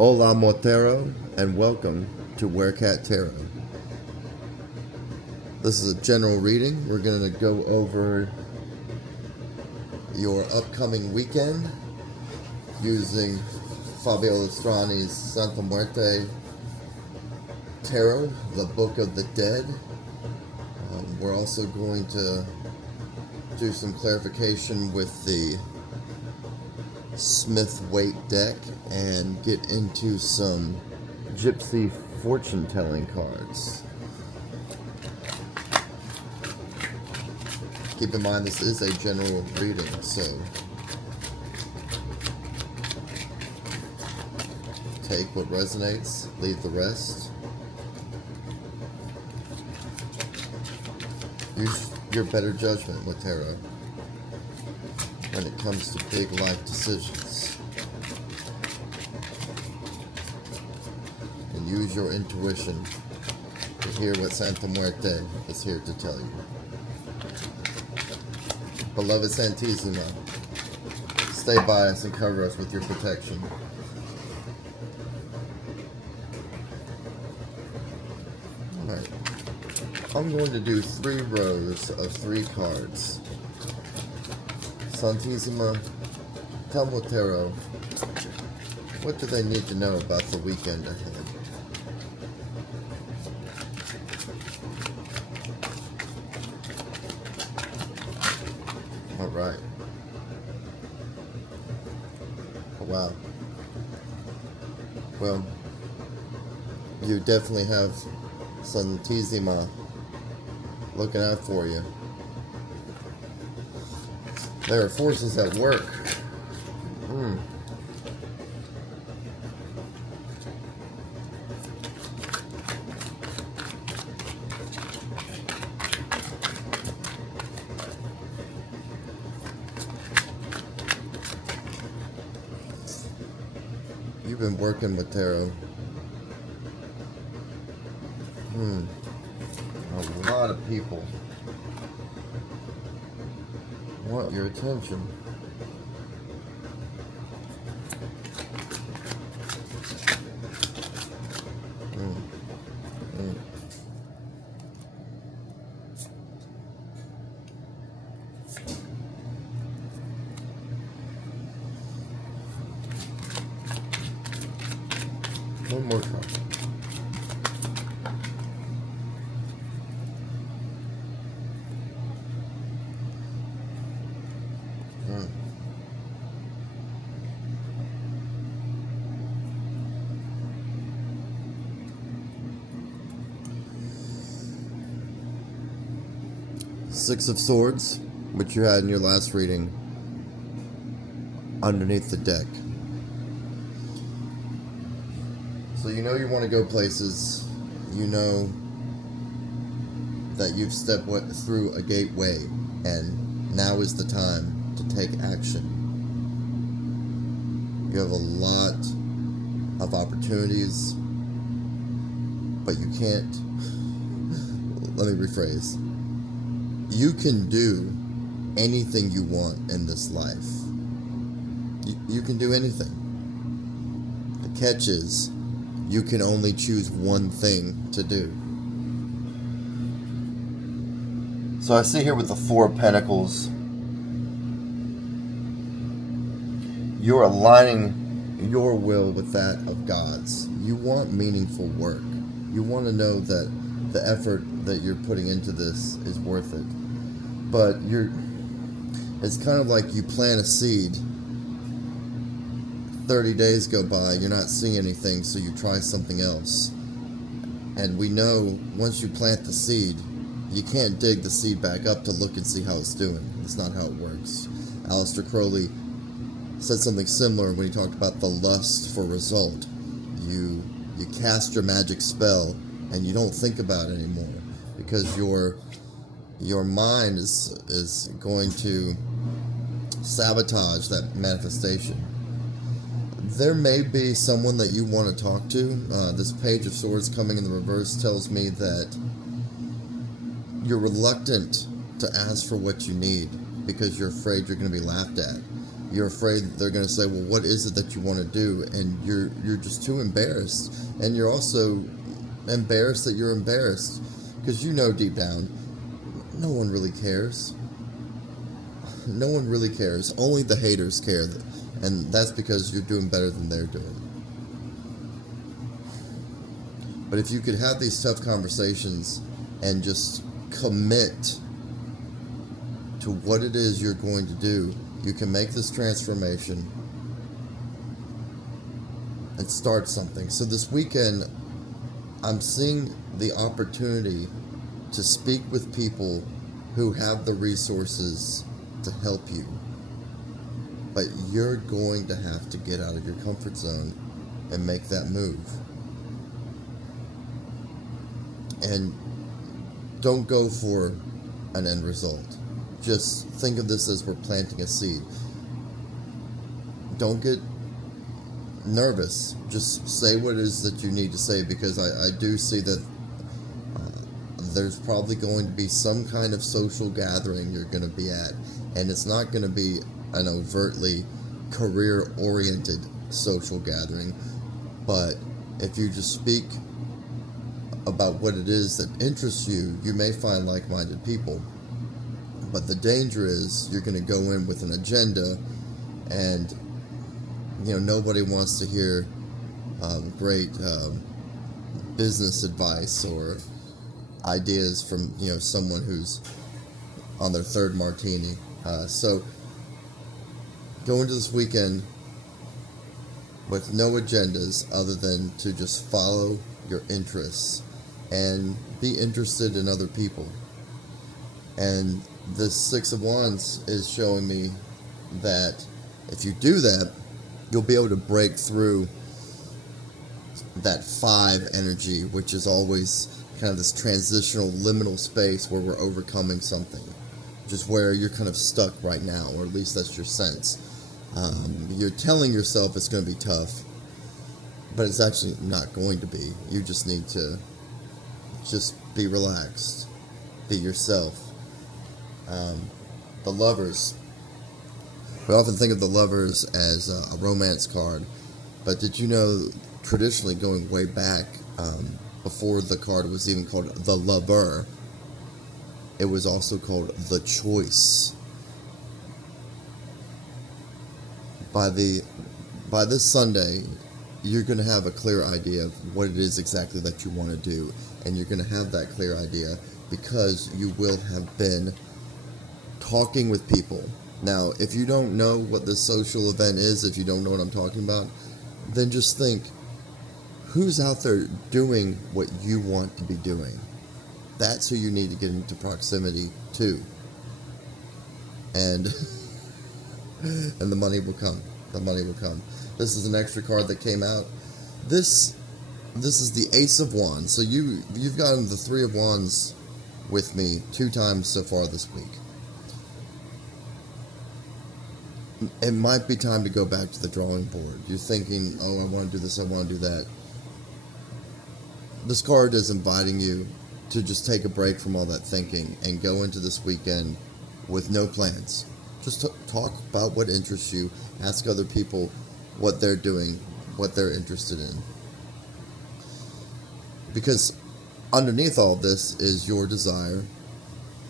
Hola Motero, and welcome to Werecat Tarot. This is a general reading. We're going to go over your upcoming weekend using Fabio Lastrani's Santa Muerte Tarot, the Book of the Dead. We're also going to do some clarification with the Smith-Waite deck and get into some Gypsy fortune-telling cards. Keep in mind this is a general reading, so take what resonates, leave the rest. Use your better judgment with tarot when it comes to big life decisions. And use your intuition to hear what Santa Muerte is here to tell you. Beloved Santissima, stay by us and cover us with your protection. Alright. I'm going to do 3 rows of 3 cards. Santissima, tell Motero, what do they need to know about the weekend ahead? Alright. Wow. Well, you definitely have Santissima looking out for you. There are forces at work. You've been working with tarot. A lot of people want your attention. One more time. Six of Swords, which you had in your last reading, underneath the deck. So you know you want to go places. You know that you've stepped through a gateway, and now is the time to take action. You have a lot of opportunities, but you can't. Let me rephrase. You can do anything you want in this life. You can do anything. The catch is, you can only choose one thing to do. So I see here with the 4 of Pentacles, you're aligning your will with that of God's. You want meaningful work. You want to know that the effort that you're putting into this is worth it. But it's kind of like you plant a seed, 30 days go by, you're not seeing anything, so you try something else. And we know once you plant the seed, you can't dig the seed back up to look and see how it's doing. That's not how it works. Aleister Crowley said something similar when he talked about the lust for result. You cast your magic spell and you don't think about it anymore because your mind is going to sabotage that manifestation. There may be someone that you want to talk to. This Page of Swords coming in the reverse tells me that you're reluctant to ask for what you need because you're afraid you're going to be laughed at. You're afraid that they're going to say, well, what is it that you want to do? And you're just too embarrassed. And you're also embarrassed that you're embarrassed. Because you know deep down, no one really cares. No one really cares. Only the haters care. And that's because you're doing better than they're doing. But if you could have these tough conversations and just commit to what it is you're going to do, you can make this transformation and start something. So this weekend, I'm seeing the opportunity to speak with people who have the resources to help you. But you're going to have to get out of your comfort zone and make that move. And don't go for an end result. Just think of this as we're planting a seed. Don't get nervous. Just say what it is that you need to say, because I do see that there's probably going to be some kind of social gathering you're going to be at. And it's not going to be an overtly career-oriented social gathering. But if you just speak about what it is that interests you, you may find like-minded people. But the danger is you're going to go in with an agenda, and nobody wants to hear great business advice or ideas from someone who's on their third martini. So go into this weekend with no agendas other than to just follow your interests and be interested in other people. And this Six of Wands is showing me that if you do that, you'll be able to break through that 5 energy, which is always kind of this transitional liminal space where we're overcoming something, just where you're kind of stuck right now, or at least that's your sense. You're telling yourself it's going to be tough, but it's actually not going to be. You just need to just be relaxed, be yourself. The Lovers. We often think of the Lovers as a romance card, but did you know, traditionally going way back, before the card was even called the Lover, it was also called the Choice. By this Sunday, you're going to have a clear idea of what it is exactly that you want to do, and you're going to have that clear idea because you will have been talking with people. Now, if you don't know what this social event is, if you don't know what I'm talking about, then just think, who's out there doing what you want to be doing? That's who you need to get into proximity to. And the money will come. The money will come. This is an extra card that came out. This is the Ace of Wands. So you've gotten the 3 of Wands with me 2 times so far this week. It might be time to go back to the drawing board. You're thinking, oh, I want to do this, I want to do that. This card is inviting you to just take a break from all that thinking and go into this weekend with no plans. Just talk about what interests you. Ask other people what they're doing, what they're interested in. Because underneath all this is your desire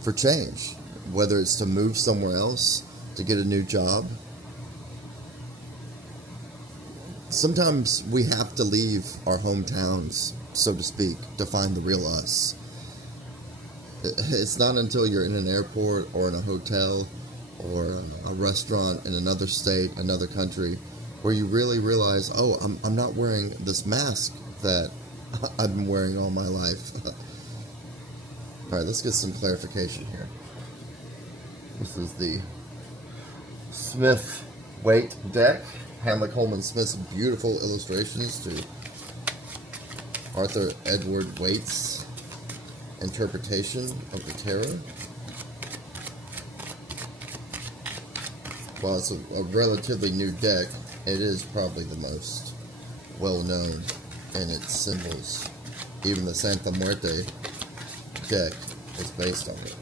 for change. Whether it's to move somewhere else, to get a new job. Sometimes we have to leave our hometowns, so to speak, to find the real us. It's not until you're in an airport or in a hotel or a restaurant in another state, another country, where you really realize, oh, I'm not wearing this mask that I've been wearing all my life. Alright, let's get some clarification here. This is the Smith-Waite deck. Hamlet Coleman Smith's beautiful illustrations to Arthur Edward Waite's interpretation of the tarot. While it's a relatively new deck, it is probably the most well-known in its symbols. Even the Santa Muerte deck is based on it.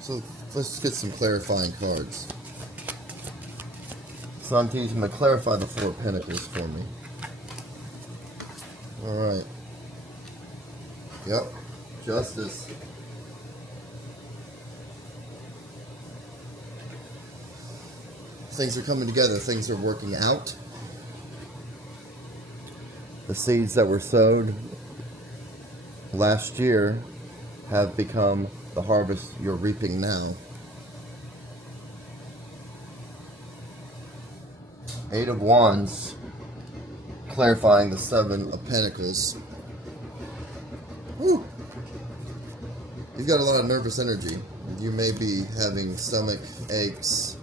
So Let's get some clarifying cards. So I'm teaching them to clarify the Four of Pentacles for me. Alright. Yep. Justice. Things are coming together. Things are working out. The seeds that were sowed last year have become the harvest you're reaping now. Eight of Wands, clarifying the Seven of Pentacles. Woo! You've got a lot of nervous energy. You may be having stomach aches,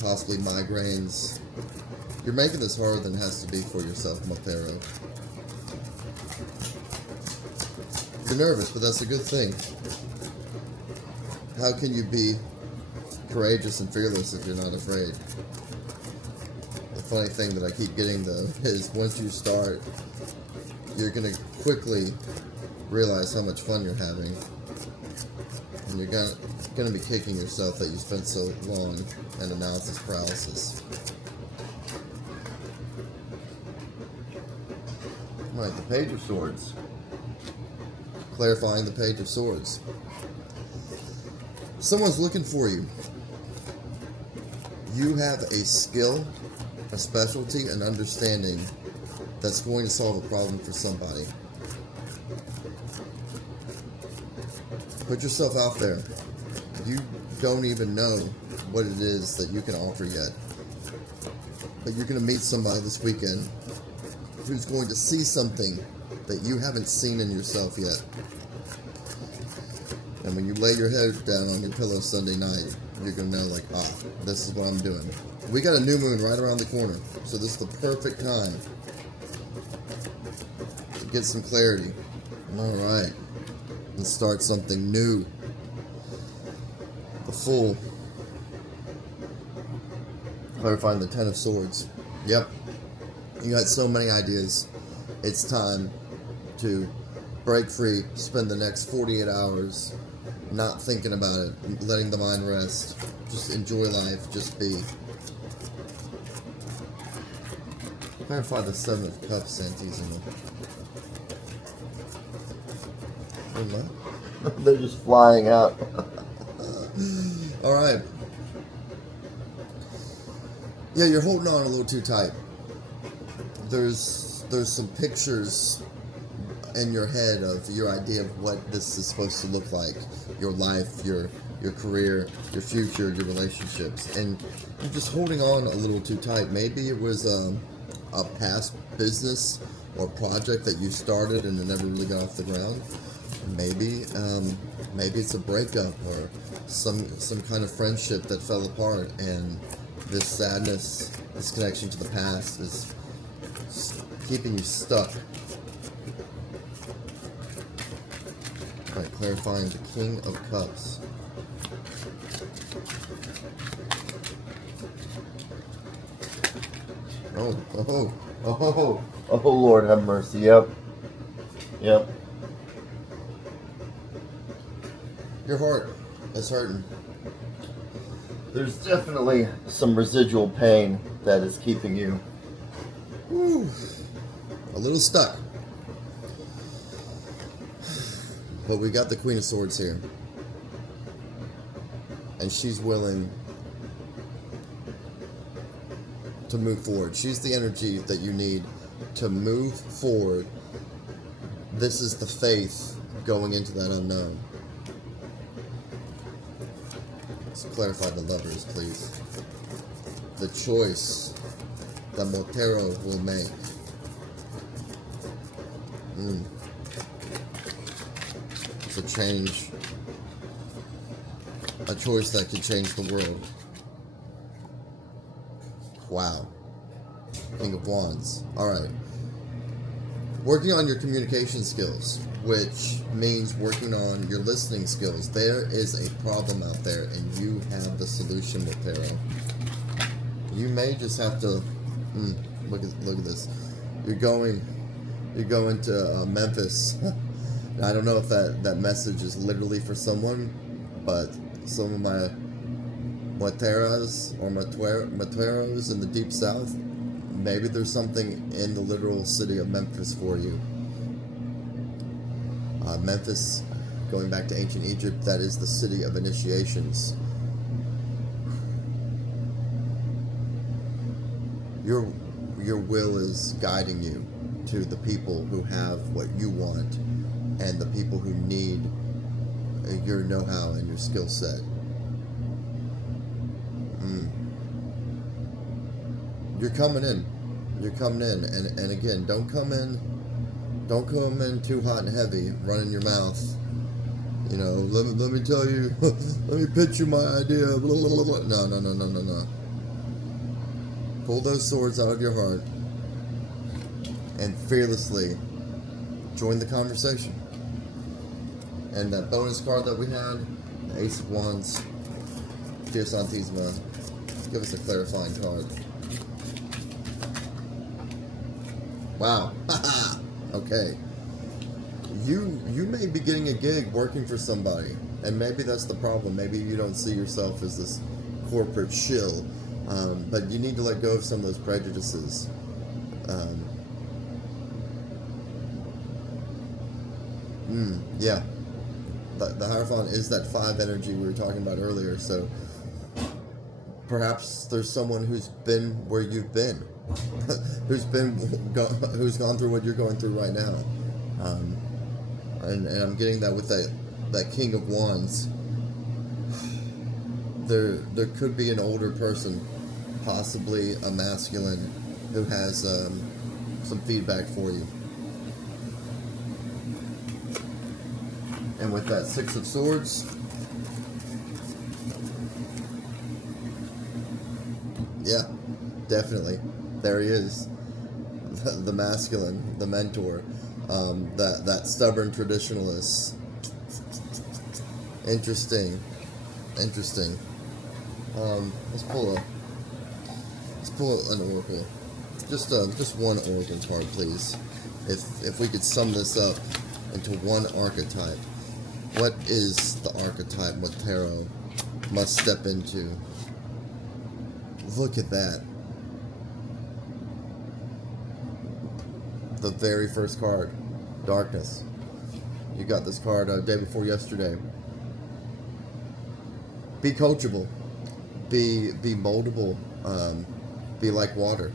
possibly migraines. You're making this harder than it has to be for yourself, Montero. You're nervous, but that's a good thing. How can you be courageous and fearless if you're not afraid? The funny thing that I keep getting, though, is once you start, you're going to quickly realize how much fun you're having. And you're going to be kicking yourself that you spent so long in analysis paralysis. Alright, the Page of Swords. Clarifying the Page of Swords. Someone's looking for you. You have a skill, a specialty, an understanding that's going to solve a problem for somebody. Put yourself out there. You don't even know what it is that you can offer yet. But you're going to meet somebody this weekend who's going to see something that you haven't seen in yourself yet. And when you lay your head down on your pillow Sunday night, you're going to know, like, this is what I'm doing. We got a new moon right around the corner, so this is the perfect time to get some clarity. All right. Let's start something new. The Fool. Clarifying the Ten of Swords. Yep. You got so many ideas. It's time to break free, spend the next 48 hours not thinking about it, letting the mind rest. Just enjoy life, just be. Clarify the Seven of Cups, Santissimo. They're just flying out. Alright. Yeah, you're holding on a little too tight. There's some pictures in your head of your idea of what this is supposed to look like. Your life, your career, your future, your relationships. And you're just holding on a little too tight. Maybe it was a past business or project that you started and it never really got off the ground. Maybe it's a breakup or some kind of friendship that fell apart, and this sadness, this connection to the past is keeping you stuck. Right, clarifying the King of Cups. Oh, Lord have mercy. Yep. Your heart is hurting. There's definitely some residual pain that is keeping you a little stuck. But we got the Queen of Swords here. And she's willing to move forward. She's the energy that you need to move forward. This is the faith going into that unknown. Let's clarify the Lovers, please. The choice that Montero will make. It's a change. A choice that could change the world. Wow. King of Wands. Alright. Working on your communication skills, which means working on your listening skills. There is a problem out there, and you have the solution, Montero. You may just have to look at this. You're going to Memphis. I don't know if that message is literally for someone, but some of my Materos in the deep south, maybe there's something in the literal city of Memphis for you. Memphis, going back to ancient Egypt, that is the city of initiations. Your will is guiding you to the people who have what you want and the people who need your know-how and your skill set. You're coming in. And again, don't come in too hot and heavy, running your mouth. Let me tell you, let me pitch you my idea. Blah, blah, blah. No. Pull those swords out of your heart and fearlessly join the conversation. And that bonus card that we had, the Ace of Wands, Dear Santisima, give us a clarifying card. Wow. Okay. You may be getting a gig working for somebody, and maybe that's the problem. Maybe you don't see yourself as this corporate shill, but you need to let go of some of those prejudices. Yeah. The Hierophant is that 5 energy we were talking about earlier, so perhaps there's someone who's been where you've been, who's gone through what you're going through right now, and I'm getting that with that King of Wands. There could be an older person, possibly a masculine, who has some feedback for you. And with that 6 of Swords, yeah, definitely, there he is, the masculine, the mentor, that stubborn traditionalist. Interesting. Let's pull an oracle, just one oracle card, please. If we could sum this up into one archetype. What is the archetype what tarot must step into? Look at that. The very first card, Darkness. You got this card day before yesterday. Be coachable. Be moldable. Be like water.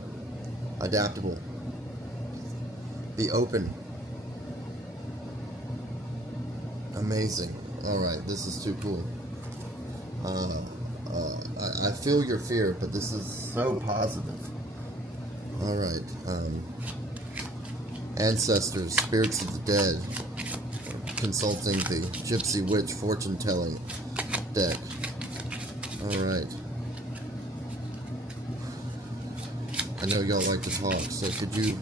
Adaptable. Be open. Amazing. Alright, this is too cool. I feel your fear, but this is so positive. Alright. Ancestors, spirits of the dead. Consulting the Gypsy Witch fortune telling deck. Alright. I know y'all like to talk, so could you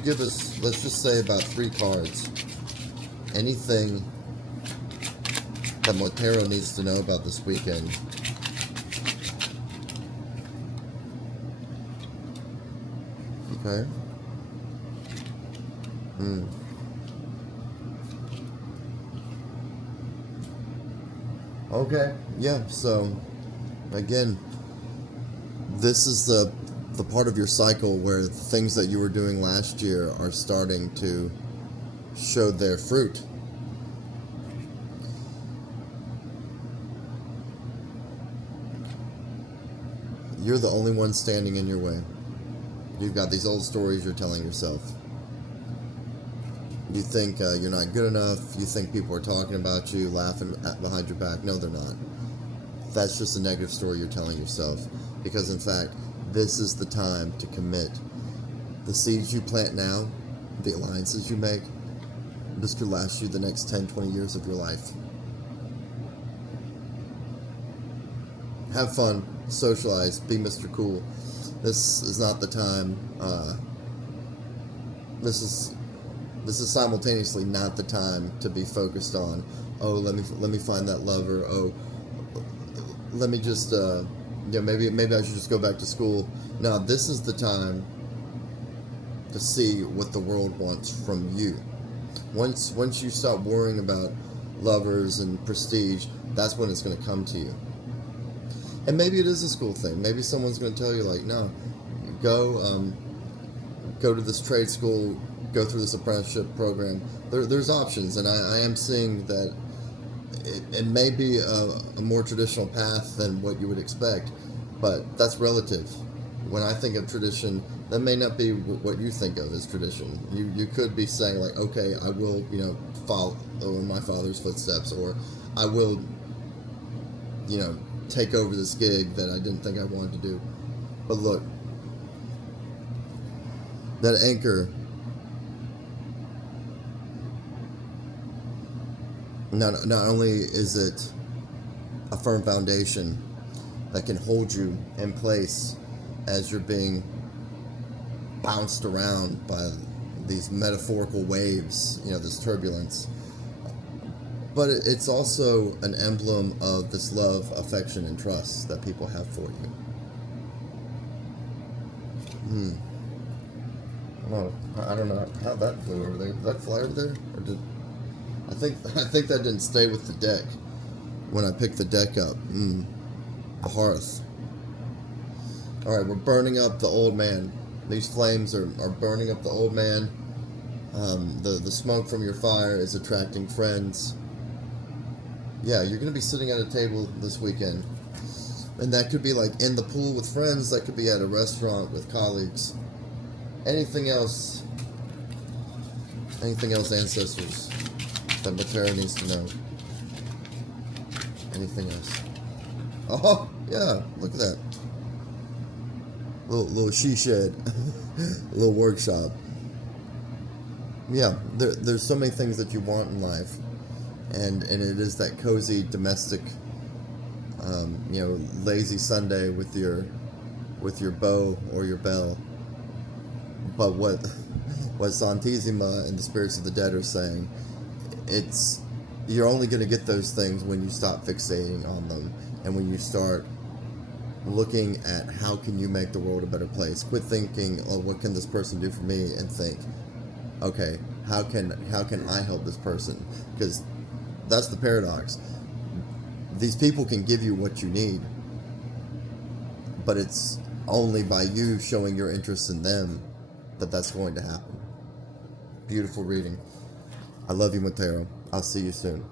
give us, let's just say, about 3 cards. Anything that Montero needs to know about this weekend. Okay. Okay, yeah, so again, this is the part of your cycle where things that you were doing last year are starting to show their fruit. You're the only one standing in your way. You've got these old stories you're telling yourself. You think you're not good enough. You think people are talking about you, laughing behind your back. No, they're not. That's just a negative story you're telling yourself. Because, in fact, this is the time to commit. The seeds you plant now, the alliances you make, this could last you the next 10, 20 years of your life. Have fun. Socialize. Be Mr. Cool. This is not the time. This is simultaneously not the time to be focused on, oh, let me find that lover. Oh, let me just maybe I should just go back to school. No, this is the time to see what the world wants from you. Once you stop worrying about lovers and prestige, that's when it's going to come to you. And maybe it is a school thing. Maybe someone's going to tell you, like, no, go to this trade school, go through this apprenticeship program. There's options, and I am seeing that it may be a more traditional path than what you would expect, but that's relative. When I think of tradition, that may not be what you think of as tradition. You could be saying, like, okay, I will, follow in my father's footsteps, or I will, take over this gig that I didn't think I wanted to do. But look, that anchor, not only is it a firm foundation that can hold you in place as you're being bounced around by these metaphorical waves, this turbulence, but it's also an emblem of this love, affection, and trust that people have for you. I don't know how that flew over there. Did that fly over there? Or did I think that didn't stay with the deck when I picked the deck up. The hearth. Alright, we're burning up the old man. These flames are burning up the old man. The smoke from your fire is attracting friends. Yeah, you're going to be sitting at a table this weekend. And that could be like in the pool with friends. That could be at a restaurant with colleagues. Anything else, ancestors, that Matera needs to know? Anything else? Oh, yeah, look at that. Little she shed. Little workshop. Yeah, there's so many things that you want in life. And it is that cozy, domestic, lazy Sunday with your bow or your bell. But what Santissima and the spirits of the dead are saying, you're only going to get those things when you stop fixating on them, and when you start looking at how can you make the world a better place. Quit thinking, oh, what can this person do for me, and think, okay, how can I help this person? Because that's the paradox. These people can give you what you need, but it's only by you showing your interest in them that's going to happen. Beautiful reading. I love you, Matero. I'll see you soon.